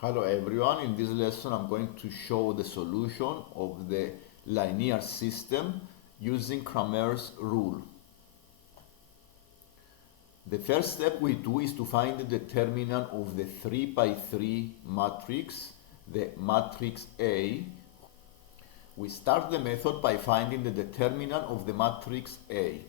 Hello everyone, in this lesson I'm going to show the solution of the linear system using Cramer's rule. The first step we do is to find the determinant of the 3 by 3 matrix, the matrix A. We start the method by finding the determinant of the matrix A.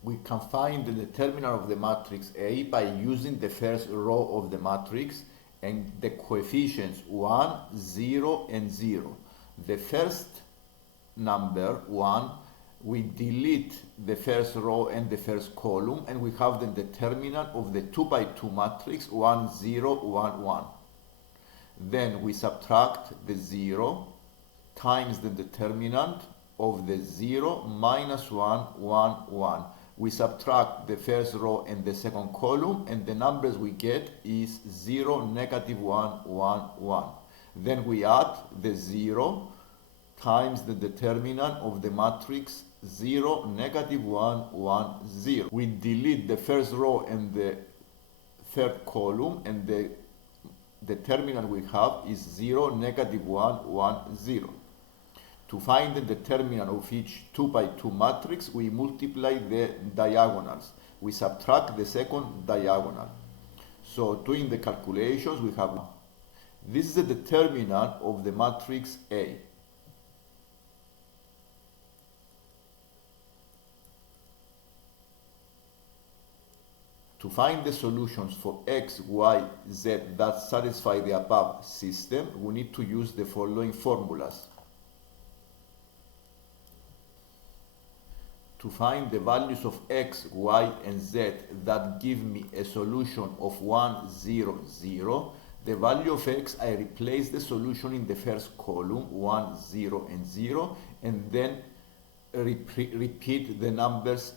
We can find the determinant of the matrix A by using the first row of the matrix and the coefficients 1, 0, and 0. The first number, 1, we delete the first row and the first column and we have the determinant of the 2 by 2 matrix 1, 0, 1, 1. Then we subtract the 0 times the determinant of the 0 minus 1, 1, 1. We subtract the first row and the second column and the numbers we get is 0, negative 1, 1, 1. Then we add the 0 times the determinant of the matrix 0, negative 1, 1, 0. We delete the first row and the third column and the determinant we have is 0, negative 1, 1, 0. To find the determinant of each 2 by 2 matrix, we multiply the diagonals. We subtract the second diagonal. So doing the calculations, we have this is the determinant of the matrix A. To find the solutions for x, y, z that satisfy the above system, we need to use the following formulas. To find the values of x, y, and z that give me a solution of 1, 0, 0, the value of x, I replace the solution in the first column, 1, 0, and 0, and then repeat the numbers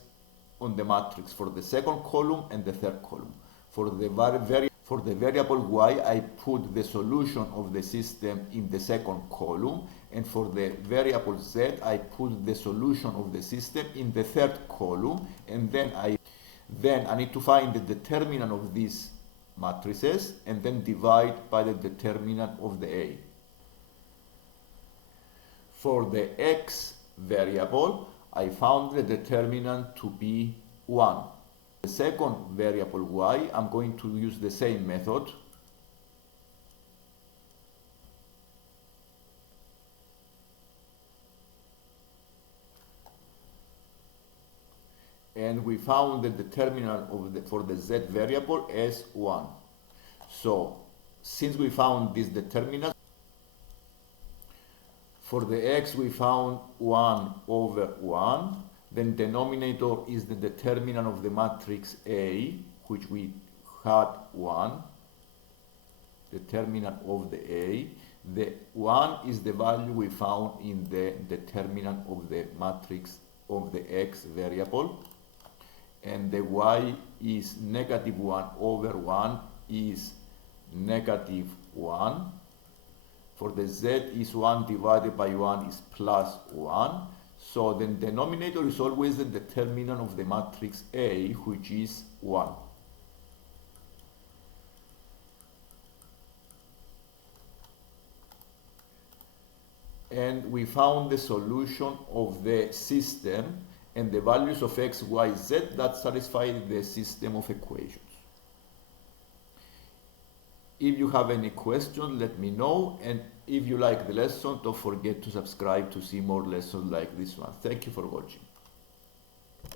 on the matrix for the second column and the third column. For the variable y, I put the solution of the system in the second column, and for the variable z, I put the solution of the system in the third column, and then I need to find the determinant of these matrices and then divide by the determinant of the A. For the x variable, I found the determinant to be 1. The second variable y, I'm going to use the same method. And we found the determinant for the z variable as 1. So, since we found this determinant, for the x we found 1 over 1, then denominator is the determinant of the matrix A, which we had 1, determinant of the A. The 1 is the value we found in the determinant of the matrix of the x variable, and the y is negative 1 over 1 is negative 1. For the z is 1 divided by 1 is plus 1. So the denominator is always the determinant of the matrix A, which is 1. And we found the solution of the system and the values of x, y, z that satisfy the system of equations. If you have any questions, let me know, and if you like the lesson, don't forget to subscribe to see more lessons like this one. Thank you for watching.